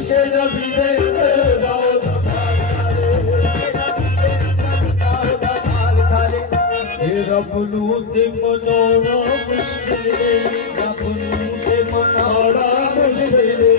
ਕਿਸੇ ਨਾ ਵੀਰੇ ਰਾਉ ਦਾ ਰੱਬ ਨੂੰ ਤੇ ਮਨਾਉਣਾ ਮੁਸ਼ਕਿਲ ਏ, ਰੱਬ ਨੂੰ ਤੇ ਮਨਾਉਣਾ ਮੁਸ਼ਕਿਲ ਏ।